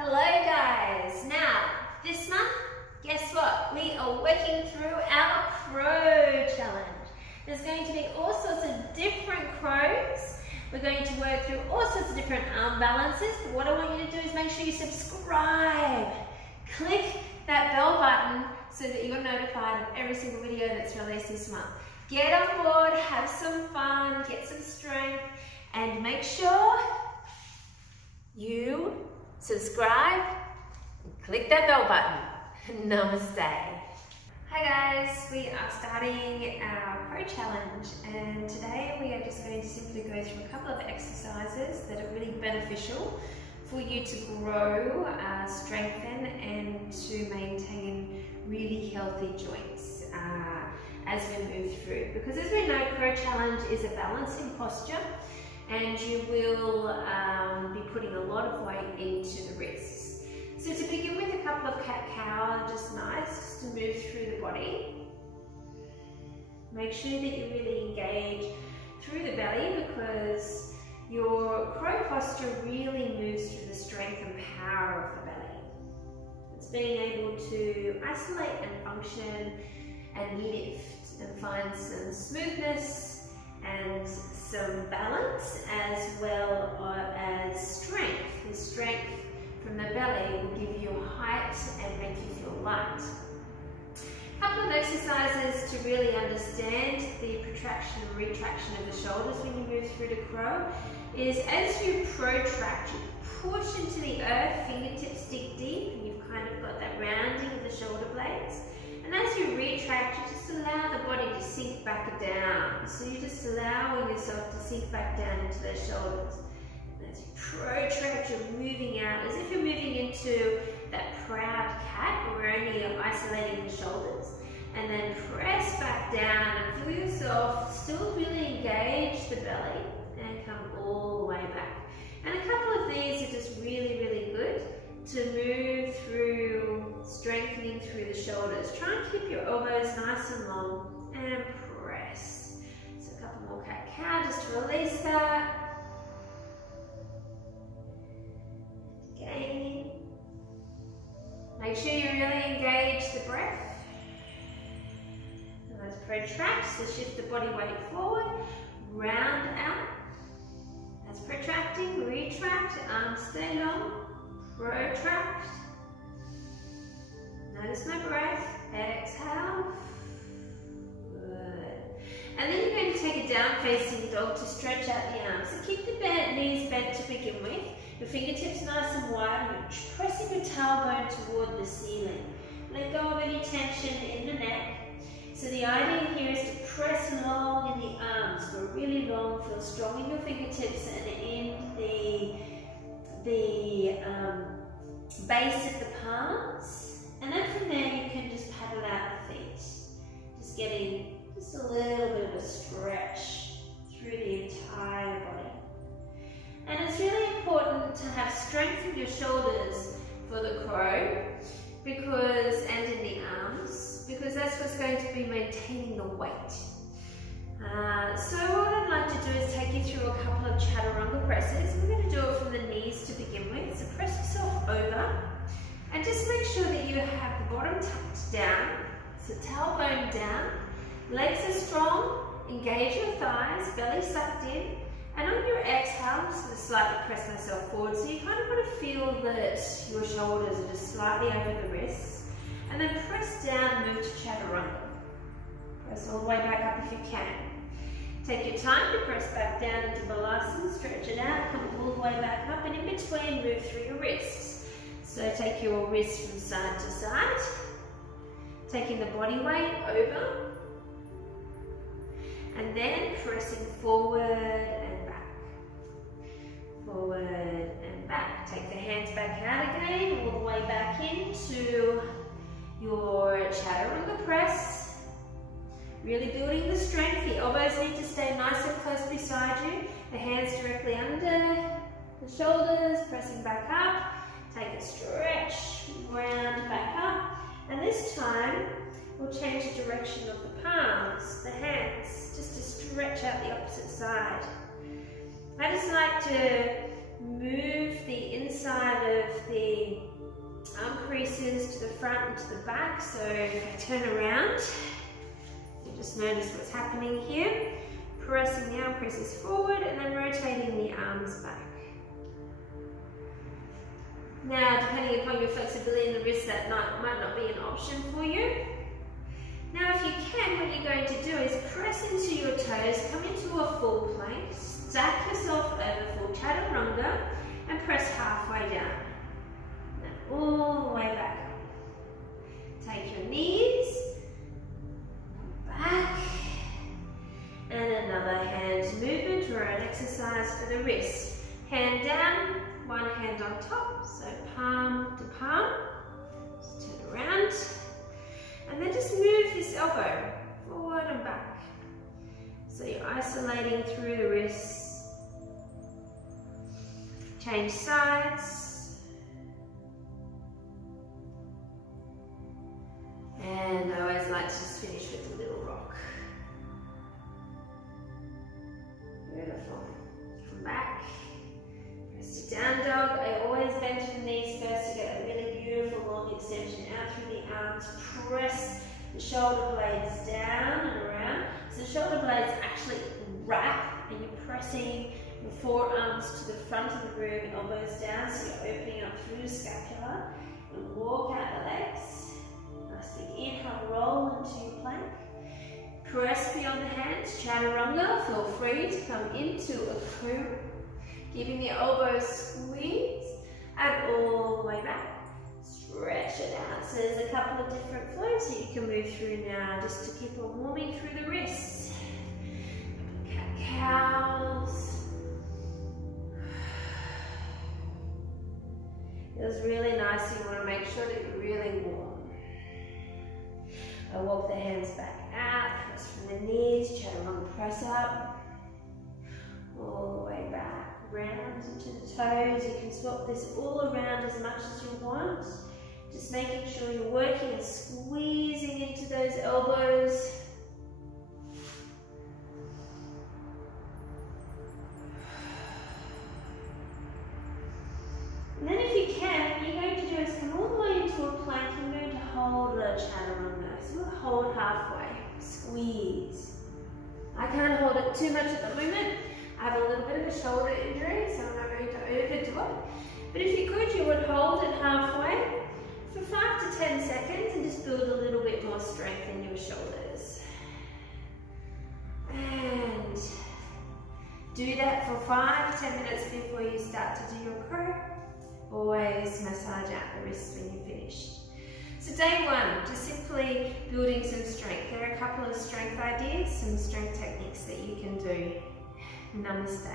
Hello guys, now this month, guess what? We are working through our crow challenge. There's going to be all sorts of different crows. We're going to work through all sorts of different arm balances, but what I want you to do is make sure you subscribe. Click that bell button so that you're notified of every single video that's released this month. Get on board, have some fun, get some strength, and make sure you subscribe and click that bell button. Namaste. Hi guys, we are starting our crow challenge, and today we are just going to simply go through a couple of exercises that are really beneficial for you to grow, strengthen, and to maintain really healthy joints as we move through. Because as we know, crow challenge is a balancing posture, and you will be putting a lot of weight into the wrists. So to begin with, a couple of cat-cow are just nice, just to move through the body. Make sure that you really engage through the belly, because your crow posture really moves through the strength and power of the belly. It's being able to isolate and function and lift and find some smoothness and some balance, as well as strength. The strength from the belly will give you height and make you feel light. A couple of exercises to really understand the protraction and retraction of the shoulders when you move through to crow is, as you protract, you push into the earth, fingertips dig deep, and you've kind of got that rounding of the shoulder blades. And as you retract, you just allow the body to sink back down. So you're just allowing yourself to sink back down into those shoulders. And as you protract, you're moving out as if you're moving into that proud cat, where only you're isolating the shoulders. And then press back down and feel yourself still really engage the belly and come all the way back. And a couple of these are just really, really good to move through, strengthening through the shoulders. Try and keep your elbows nice and long and press. So a couple more cat-cow just to release that. Again. Make sure you really engage the breath. And let's protract, so shift the body weight forward, round out. That's protracting, retract, arms stay long. Protract. Notice my breath. Exhale. Good. And then you're going to take a down facing dog to stretch out the arms. So keep the knees bent to begin with. Your fingertips nice and wide. You're pressing your tailbone toward the ceiling. Let go of any tension in the neck. So the idea here is to press long in the arms. Go really long. Feel strong in your fingertips and in the base of the palms, and then from there you can just paddle out the feet, just getting just a little bit of a stretch through the entire body. And it's really important to have strength in your shoulders for the crow, because, and in the arms, because that's what's going to be maintaining the weight. So what I'd like to do is take you through a couple of chaturanga presses. We're going to do it from the knees to begin with. So press yourself over and just make sure that you have the bottom tucked down. So tailbone down, legs are strong, engage your thighs, belly sucked in, and on your exhale, I'm just going to slightly press myself forward. So you kind of want to feel that your shoulders are just slightly over the wrists, and then press down, move to chaturanga. Press all the way back up if you can. Take your time to press back down into balasana, stretch it out, come all the way back up, and in between move through your wrists. So take your wrists from side to side, taking the body weight over, and then pressing forward and back. Forward and back. Take the hands back out again, all the way back into your chaturanga press. Really building the strength. The elbows need to stay nice and close beside you. The hands directly under the shoulders, pressing back up. Take a stretch, round back up. And this time, we'll change the direction of the palms, the hands, just to stretch out the opposite side. I just like to move the inside of the arm creases to the front and to the back. So if I turn around, you just notice what's happening here. Pressing the arm creases forward and then rotating the arms back. Now, depending upon your flexibility in the wrist, that might not be an option for you. Now, if you can, what you're going to do is press into your toes, come into a full plank, stack yourself over full chaturanga, and press halfway down. Now, all the way back up. Take your knees, back, and another hand movement or an exercise for the wrist. Hand down, one hand on top, so palm to palm. Just turn around. And then just move this elbow forward and back. So you're isolating through the wrists. Change sides. And I always like to just finish with a little rock. Beautiful. Come back. Press to down dog. I always bend to the knees first to get a really beautiful long extension out through the arms. Press the shoulder blades down and around. So the shoulder blades actually wrap and you're pressing your forearms to the front of the groove, elbows down, so you're opening up through the scapula and walk out the legs. Nice big inhale, roll into your plank. Press beyond the hands, chaturanga. Feel free to come into a cobra, giving the elbows squeeze and all the way back. Stretch it out. So there's a couple of different flows that you can move through now just to keep on warming through the wrists. Cat-cows. Feels really nice. You want to make sure that you're really warm. I walk the hands back out, press from the knees, chaturanga press up. All the way back, round into the toes. You can swap this all around as much as you want. Just making sure you're working and squeezing into those elbows. And then if you can, what you're going to do is come all the way into a plank. You're going to hold a chaturanga. So we'll hold halfway, squeeze. I can't hold it too much at the moment. I have a little bit of a shoulder injury, so I'm not going to overdo it. But if you could, you would hold it halfway for 5 to 10 seconds and just build a little bit more strength in your shoulders. And do that for 5 to 10 minutes before you start to do your crow. Always massage out the wrists when you're finished. So day one, just simply building some strength. There are a couple of strength ideas, some strength techniques that you can do. Namaste.